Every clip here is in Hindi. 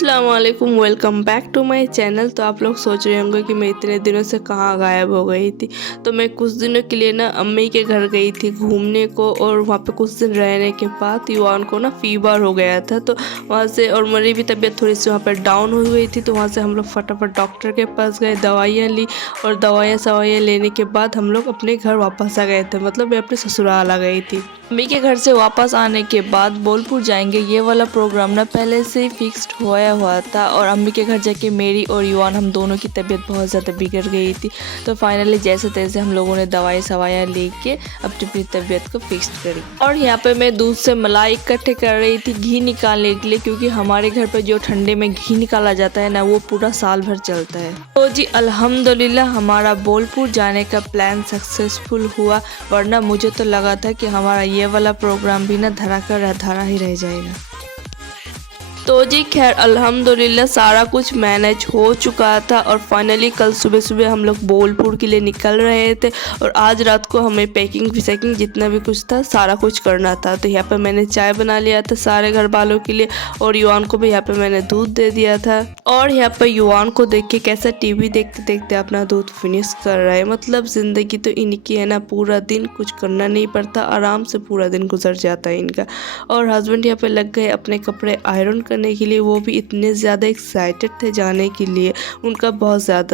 अस्सलाम वालेकुम, welcome back to my channel. तो आप लोग सोच रहे होंगे कि मैं इतने दिनों से कहाँ गायब हो गई थी। तो मैं कुछ दिनों के लिए ना अम्मी के घर गई थी घूमने को, और वहाँ पे कुछ दिन रहने के बाद युवान को ना फीवर हो गया था। तो वहाँ से, और मेरी भी तबीयत थोड़ी सी वहाँ पर डाउन हो गई थी। तो वहाँ से हम लोग फटाफट डॉक्टर के पास गए, दवाइयाँ ली, और दवाइयाँ लेने के बाद हम लोग अपने घर वापस आ गए थे। मतलब मैं अपने ससुराल आ गई थी। अम्मी के घर से वापस आने के बाद बोलपुर जाएंगे ये वाला प्रोग्राम ना पहले से ही फिक्स्ड होया हुआ था। और अम्मी के घर जाके मेरी और युवान हम दोनों की तबीयत बहुत ज़्यादा बिगड़ गई थी। तो फाइनली जैसे तैसे हम लोगों ने दवाई सवाइयाँ लेके अपनी तबीयत को फिक्स्ड करी। और यहाँ पे मैं दूध से मलाई इकट्ठे कर रही थी घी निकालने के लिए, क्योंकि हमारे घर पे जो ठंडे में घी निकाला जाता है ना, वो पूरा साल भर चलता है। तो जी अल्हम्दुलिल्लाह हमारा बोलपुर जाने का प्लान सक्सेसफुल हुआ, वरना मुझे तो लगा था कि हमारा ये वाला प्रोग्राम भी ना धरा ही रह जाएगा। तो जी खैर अल्हम्दुलिल्लाह सारा कुछ मैनेज हो चुका था, और फाइनली कल सुबह सुबह हम लोग बोलपुर के लिए निकल रहे थे। और आज रात को हमें पैकिंग फिसैकिंग जितना भी कुछ था सारा कुछ करना था। तो यहाँ पे मैंने चाय बना लिया था सारे घर वालों के लिए, और युवान को भी यहाँ पे मैंने दूध दे दिया था। और यहाँ पे युवान को देख के कैसा टीवी देखते देखते अपना दूध फिनिश कर रहा है। मतलब ज़िंदगी तो इनकी है ना, पूरा दिन कुछ करना नहीं पड़ता, आराम से पूरा दिन गुजर जाता है इनका। और हस्बैंड यहाँ पे लग गए अपने कपड़े आयरन करने के लिए। वो भी इतने ज़्यादा एक्साइटेड थे जाने के लिए, उनका बहुत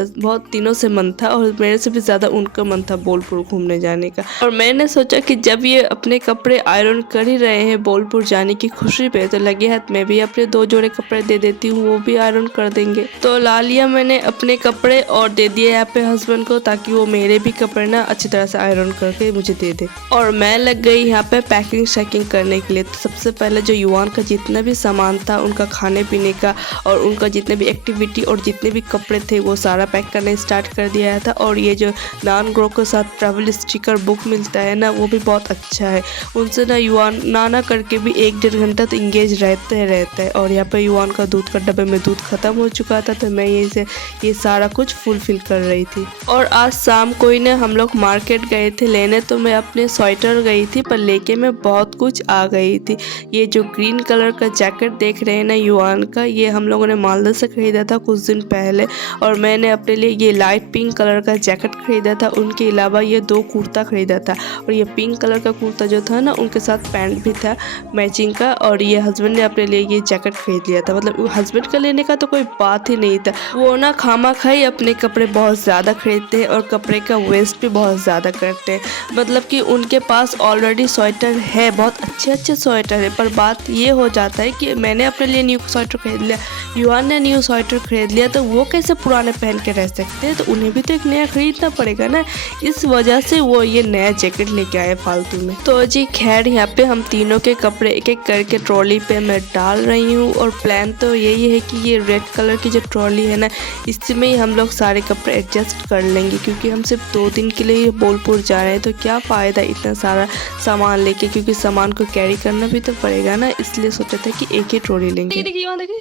दिनों से मन था, और मेरे से भी ज़्यादा उनका मन था बोलपुर घूमने जाने का। और मैंने सोचा कि जब ये अपने कपड़े आयरन कर ही रहे हैं बोलपुर जाने की खुशी पे, तो लगे हाथ मैं भी अपने 2 जोड़े कपड़े दे देती हूँ, वो भी आयरन कर देंगे। तो ला लिया मैंने अपने कपड़े और दे दिए यहाँ पे हस्बैंड को, ताकि वो मेरे भी कपड़े ना अच्छी तरह से आयरन करके मुझे दे दे। और मैं लग गई यहाँ पे पैकिंग शैकिंग करने के लिए। तो सबसे पहले जो युवान का जितना भी सामान था, उनका खाने पीने का और उनका जितने भी एक्टिविटी और जितने भी कपड़े थे, वो सारा पैक करना स्टार्ट कर दिया था। और ये जो नान ग्रो के साथ ट्रैवल स्टिकर बुक मिलता है ना, वो भी बहुत अच्छा है। उनसे ना युवान ना करके भी 1-1.5 घंटा तो इंगेज रहते हैं। और यहाँ पे युवान का दूध का डब्बे में दूध खत्म हो चुका था, तो मैं ये सारा कुछ फुलफिल कर रही थी। और आज शाम को ही ना हम लोग मार्केट गए थे लेने। तो मैं अपने स्वेटर गई थी, पर लेके मैं बहुत कुछ आ गई थी। ये जो ग्रीन कलर का जैकेट देख रहे हैं ना युवान का, ये हम लोगों ने मालदा से खरीदा था कुछ दिन पहले। और मैंने अपने लिए ये लाइट पिंक कलर का जैकेट खरीदा था। उनके अलावा ये 2 कुर्ता खरीदा था। और ये पिंक कलर का कुर्ता जो था ना, उनके साथ पैंट भी था मैचिंग का। और ये हस्बैंड ने अपने लिए ये जैकेट खरीद लिया था। मतलब हस्बैंड का लेने का तो कोई बात ही नहीं था। वो ना खामा खाई अपने कपड़े बहुत ज़्यादा खरीदते हैं, और कपड़े का वेस्ट भी बहुत ज़्यादा करते हैं। मतलब कि उनके पास ऑलरेडी स्वेटर है, बहुत अच्छे स्वेटर है, पर बात ये हो जाता है कि मैंने अपने लिए न्यू स्वेटर खरीद लिया, युवान ने न्यू स्वेटर खरीद लिया, तो वो कैसे पुराने पहन के रह सकते हैं। तो उन्हें भी तो एक नया खरीदना पड़ेगा ना। इस वजह से वो ये नया जैकेट लेके आए फालतू में। तो जी खैर यहाँ पे हम तीनों के कपड़े एक एक करके ट्रॉली पे मैं डाल रही हूँ। और प्लान तो यही है कि ये रेड कलर की जो ट्रॉली है ना, इसमें ही हम लोग सारे कपड़े एडजस्ट कर लेंगे, क्योंकि हम सिर्फ 2 दिन के लिए बोलपुर जा रहे हैं। तो क्या फ़ायदा इतना सारा सामान लेके, क्योंकि सामान को कैरी करना भी तो पड़ेगा ना। इसलिए सोचा था कि एक ही ट्रॉली लेंगे। देखिए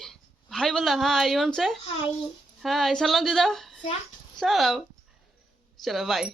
हाय बोला, हाय युवान से हाय सलाम दीदा सलाम। चलो बाय।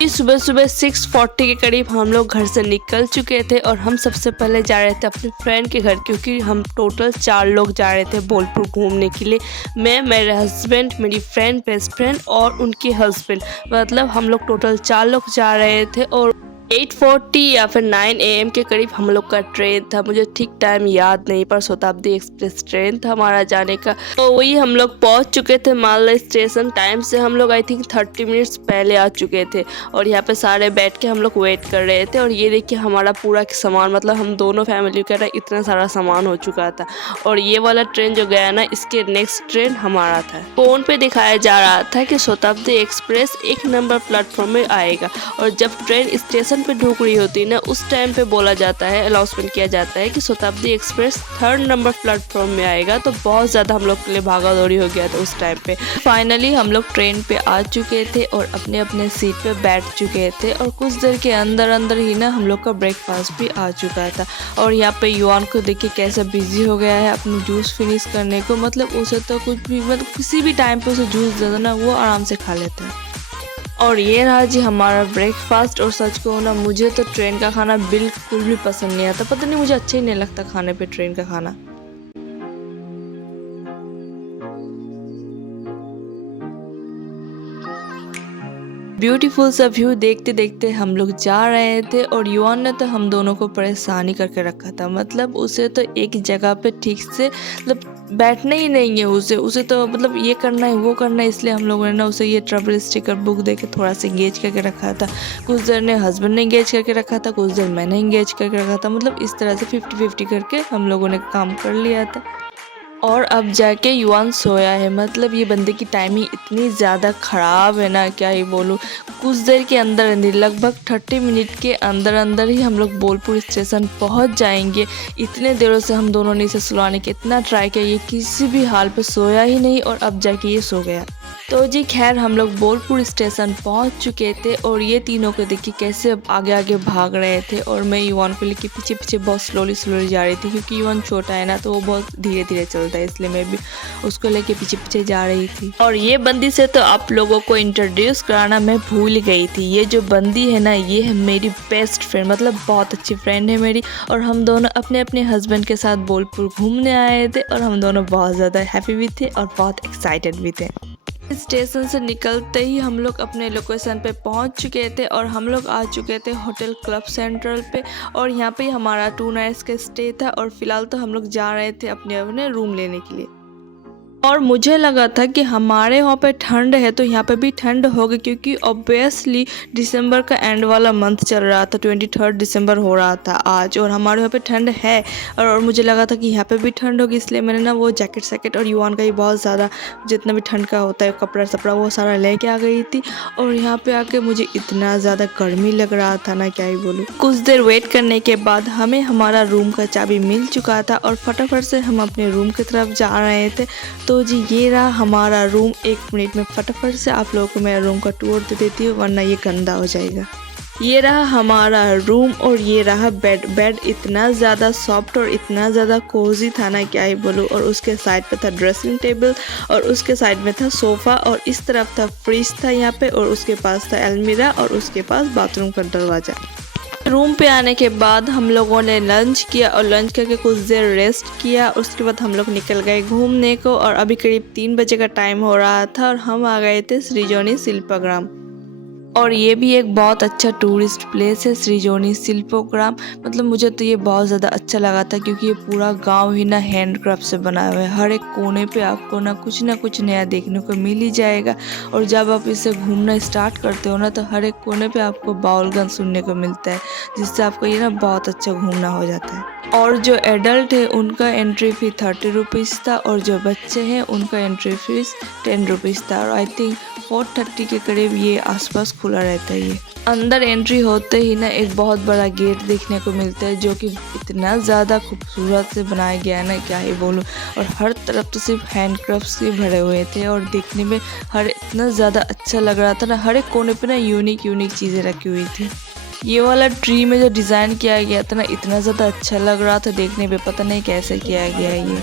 सुबह सुबह 6:40 के करीब हम लोग घर से निकल चुके थे, और हम सबसे पहले जा रहे थे अपने फ्रेंड के घर, क्योंकि हम टोटल 4 लोग जा रहे थे बोलपुर घूमने के लिए। मैं, मेरे हस्बैंड, मेरी फ्रेंड, बेस्ट फ्रेंड और उनके हस्बैंड, मतलब हम लोग टोटल 4 लोग जा रहे थे। और 8:40 या फिर 9 AM के करीब हम लोग का ट्रेन था। मुझे ठीक टाइम याद नहीं, पर शताब्दी एक्सप्रेस ट्रेन था हमारा जाने का। तो वही हम लोग पहुंच चुके थे मालदा स्टेशन। टाइम से हम लोग आई थिंक 30 मिनट्स पहले आ चुके थे। और यहाँ पे सारे बैठ के हम लोग वेट कर रहे थे। और ये देखिए हमारा पूरा सामान, मतलब हम दोनों फैमिली का इतना सारा सामान हो चुका था। और ये वाला ट्रेन जो गया ना, इसके नेक्स्ट ट्रेन हमारा था। फोन पे दिखाया जा रहा था कि शताब्दी एक्सप्रेस 1 नंबर प्लेटफॉर्म में आएगा। और जब ट्रेन स्टेशन पे ढुक रही होती ना, उस टाइम पे बोला जाता है, अनाउंसमेंट किया जाता है कि शताब्दी एक्सप्रेस 3rd नंबर प्लेटफॉर्म में आएगा। तो बहुत ज़्यादा हम लोग के लिए भागा दौड़ी हो गया था उस टाइम पे। फाइनली हम लोग ट्रेन पे आ चुके थे और अपने अपने सीट पे बैठ चुके थे। और कुछ देर के अंदर ही ना हम लोग का ब्रेकफास्ट भी आ चुका था। और यहाँ पे युवान को देखिए कैसा बिजी हो गया है अपनी जूस फिनिश करने को। मतलब उसे तो कुछ भी, मतलब किसी भी टाइम पे उसे जूस दे दो ना, वो आराम से खा लेता है। और ये रहा जी हमारा ब्रेकफास्ट। और सच कहूँ ना, मुझे तो ट्रेन का खाना बिल्कुल भी पसंद नहीं आता। पता नहीं, मुझे अच्छा ही नहीं लगता खाने पे ट्रेन का खाना। ब्यूटीफुल सा व्यू देखते देखते हम लोग जा रहे थे और युवान ने तो हम दोनों को परेशानी करके रखा था। मतलब उसे तो एक जगह पे ठीक से मतलब बैठना ही नहीं है। उसे उसे तो मतलब ये करना है वो करना है, इसलिए हम लोगों ने ना उसे ये ट्रैवल स्टिकर बुक दे के थोड़ा सा इंगेज करके रखा था। कुछ देर ने हस्बैंड ने इंगेज करके रखा था, कुछ देर मैंने इंगेज करके रखा था। मतलब इस तरह से 50-50 करके हम लोगों ने काम कर लिया था। और अब जाके युवान सोया है। मतलब ये बंदे की टाइमिंग इतनी ज़्यादा ख़राब है ना, क्या ही बोलूँ। कुछ देर के अंदर अंदर लगभग 30 मिनट के अंदर अंदर ही हम लोग बोलपुर स्टेशन पहुंच जाएंगे। इतने देरों से हम दोनों ने इसे सुलाने का इतना ट्राई किया, ये किसी भी हाल पे सोया ही नहीं और अब जाके ये सो गया। तो जी खैर हम लोग बोलपुर स्टेशन पहुंच चुके थे और ये तीनों को देखिए कैसे अब आगे आगे भाग रहे थे और मैं युवान को लेके पीछे पीछे बहुत स्लोली जा रही थी, क्योंकि युवान छोटा है ना तो वो बहुत धीरे धीरे चलता है, इसलिए मैं भी उसको लेके पीछे पीछे जा रही थी। और ये बंदी से तो आप लोगों को इंट्रोड्यूस कराना मैं भूल गई थी। ये जो बंदी है ना, ये है मेरी बेस्ट फ्रेंड, मतलब बहुत अच्छी फ्रेंड है मेरी। और हम दोनों अपने अपने हस्बैंड के साथ बोलपुर घूमने आए थे और हम दोनों बहुत ज़्यादा हैप्पी भी थे और बहुत एक्साइटेड भी थे। स्टेशन से निकलते ही हम लोग अपने लोकेशन पे पहुंच चुके थे और हम लोग आ चुके थे होटल क्लब सेंट्रल पे। और यहाँ पे हमारा 2 नाइट्स का स्टे था और फिलहाल तो हम लोग जा रहे थे अपने अपने रूम लेने के लिए। और मुझे लगा था कि हमारे वहाँ पे ठंड है तो यहाँ पे भी ठंड होगी, क्योंकि ऑब्वियसली दिसंबर का एंड वाला मंथ चल रहा था, 23 दिसंबर हो रहा था आज, और हमारे यहाँ पे ठंड है। और मुझे लगा था कि यहाँ पे भी ठंड होगी, इसलिए मैंने ना वो जैकेट और युवान का ही बहुत ज़्यादा जितना भी ठंड का होता है कपड़ा सपड़ा वो सारा लेके आ गई थी। और यहाँ पे आके मुझे इतना ज़्यादा गर्मी लग रहा था ना, क्या ही बोलूँ। कुछ देर वेट करने के बाद हमें हमारा रूम का चाबी मिल चुका था और फटाफट से हम अपने रूम की तरफ जा रहे थे। तो जी ये रहा हमारा रूम। 1 मिनट में फटाफट से आप लोगों को मेरा रूम का टूर दे देती हूँ, वरना ये गंदा हो जाएगा। ये रहा हमारा रूम और ये रहा बेड इतना ज़्यादा सॉफ्ट और इतना ज़्यादा कोजी था ना, क्या ही बोलूँ। और उसके साइड पे था ड्रेसिंग टेबल और उसके साइड में था सोफ़ा और इस तरफ था फ्रिज था यहाँ पे, और उसके पास था अलमीरा और उसके पास बाथरूम का दरवाज़ा। रूम पे आने के बाद हम लोगों ने लंच किया और लंच करके कुछ देर रेस्ट किया। उसके बाद हम लोग निकल गए घूमने को और अभी करीब 3 बजे का टाइम हो रहा था और हम आ गए थे सृजोनी शिल्पग्राम। और ये भी एक बहुत अच्छा टूरिस्ट प्लेस है सृजोनी शिल्पग्राम। मतलब मुझे तो ये बहुत ज़्यादा अच्छा लगा था, क्योंकि ये पूरा गांव ही ना हैंडक्राफ्ट से बना हुआ है। हर एक कोने पे आपको ना कुछ नया देखने को मिल ही जाएगा। और जब आप इसे घूमना स्टार्ट करते हो ना, तो हर एक कोने पे आपको बाउल गान सुनने को मिलता है, जिससे आपको ये ना बहुत अच्छा घूमना हो जाता है। और जो एडल्ट है उनका एंट्री फी 30 रुपीज़ था और जो बच्चे हैं उनका एंट्री फीस 10 रुपीज़ था। और आई थिंक 4:30 के करीब ये आसपास खुला रहता है। ये अंदर एंट्री होते ही ना एक बहुत बड़ा गेट देखने को मिलता है, जो कि इतना ज़्यादा खूबसूरत से बनाया गया है ना, क्या ही बोलूँ। और हर तरफ तो सिर्फ हैंडक्राफ्ट्स के भरे हुए थे और देखने में हर इतना ज़्यादा अच्छा लग रहा था ना। हर एक कोने पे ना यूनिक चीज़ें रखी हुई थी। ये वाला ट्री में जो डिज़ाइन किया गया था ना, इतना ज़्यादा अच्छा लग रहा था देखने पे, पता नहीं कैसे किया गया है ये।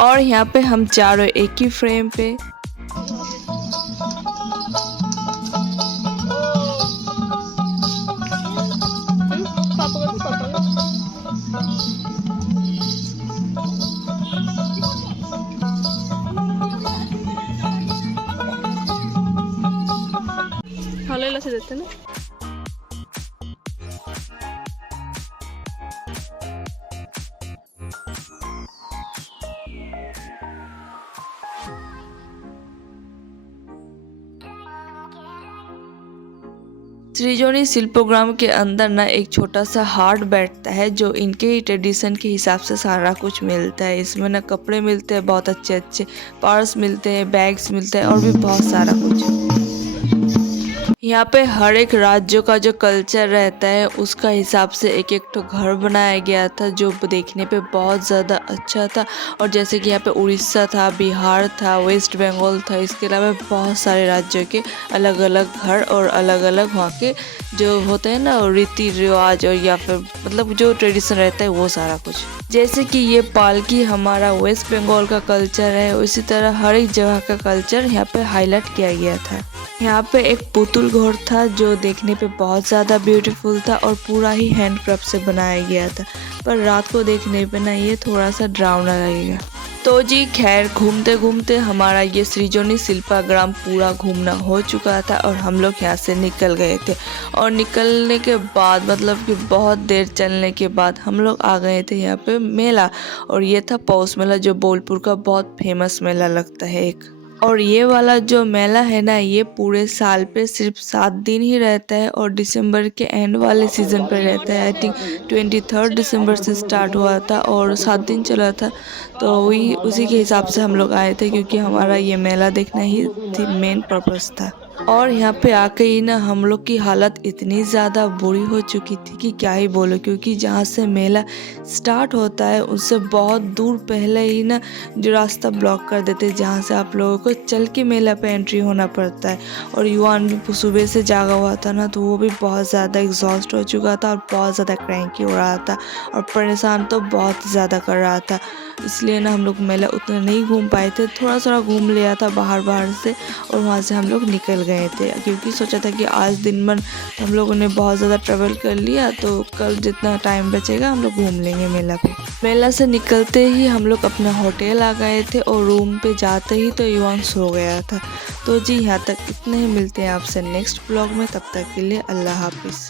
और यहाँ पे हम चारों एक ही फ्रेम पे। ভালোই লাগছে দেখতে না। सृजोनी शिल्पग्राम के अंदर ना एक छोटा सा हाट बैठता है, जो इनके ही ट्रेडिशन के हिसाब से सारा कुछ मिलता है। इसमें ना कपड़े मिलते हैं, बहुत अच्छे अच्छे पर्स मिलते हैं, बैग्स मिलते हैं और भी बहुत सारा कुछ। यहाँ पे हर एक राज्यों का जो कल्चर रहता है उसका हिसाब से एक एक तो घर बनाया गया था, जो देखने पे बहुत ज़्यादा अच्छा था। और जैसे कि यहाँ पे उड़ीसा था, बिहार था, वेस्ट बंगाल था, इसके अलावा बहुत सारे राज्यों के अलग अलग घर और अलग अलग वहाँ के जो होते हैं ना रीति रिवाज, और या फिर मतलब जो ट्रेडिशन रहता है वो सारा कुछ। जैसे कि ये पालकी हमारा वेस्ट बंगाल का कल्चर है, उसी तरह हर एक जगह का कल्चर यहाँ पे हाईलाइट किया गया था। यहाँ पे एक पुतुल घोर था जो देखने पे बहुत ज़्यादा ब्यूटीफुल था और पूरा ही हैंडक्राफ्ट से बनाया गया था, पर रात को देखने पे ना ये थोड़ा सा डरावना लगेगा। तो जी खैर घूमते घूमते हमारा ये सृजनी शिल्पाग्राम पूरा घूमना हो चुका था और हम लोग यहाँ से निकल गए थे। और निकलने के बाद मतलब कि बहुत देर चलने के बाद हम लोग आ गए थे यहाँ पे मेला, और ये था पौष मेला जो बोलपुर का बहुत फेमस मेला लगता है एक। और ये वाला जो मेला है ना ये पूरे साल पे सिर्फ 7 दिन ही रहता है और दिसंबर के एंड वाले सीज़न पे रहता है। आई थिंक 23 दिसंबर से स्टार्ट हुआ था और 7 दिन चला था। तो वही उसी के हिसाब से हम लोग आए थे क्योंकि हमारा ये मेला देखना ही मेन पर्पस था। और यहाँ पे आके ही ना हम लोग की हालत इतनी ज़्यादा बुरी हो चुकी थी कि क्या ही बोलो, क्योंकि जहाँ से मेला स्टार्ट होता है उससे बहुत दूर पहले ही ना जो रास्ता ब्लॉक कर देते हैं, जहाँ से आप लोगों को चल के मेला पे एंट्री होना पड़ता है। और युवान भी सुबह से जागा हुआ था ना, तो वो भी बहुत ज़्यादा एग्जॉस्ट हो चुका था और बहुत ज़्यादा क्रैंकी हो रहा था और परेशान तो बहुत ज़्यादा कर रहा था। इसलिए ना हम लोग मेला उतना नहीं घूम पाए थे, थोड़ा सा घूम लिया था बाहर से और वहाँ से हम लोग निकल गए थे क्योंकि सोचा था कि आज दिन भर हम लोगों ने बहुत ज़्यादा ट्रैवल कर लिया, तो कल जितना टाइम बचेगा हम लोग घूम लेंगे मेला पे। मेला से निकलते ही हम लोग अपना होटल आ गए थे और रूम पे जाते ही तो युवान सो गया था। तो जी यहाँ तक इतने ही, मिलते हैं आपसे नेक्स्ट ब्लॉग में, तब तक के लिए अल्लाह हाफिज़।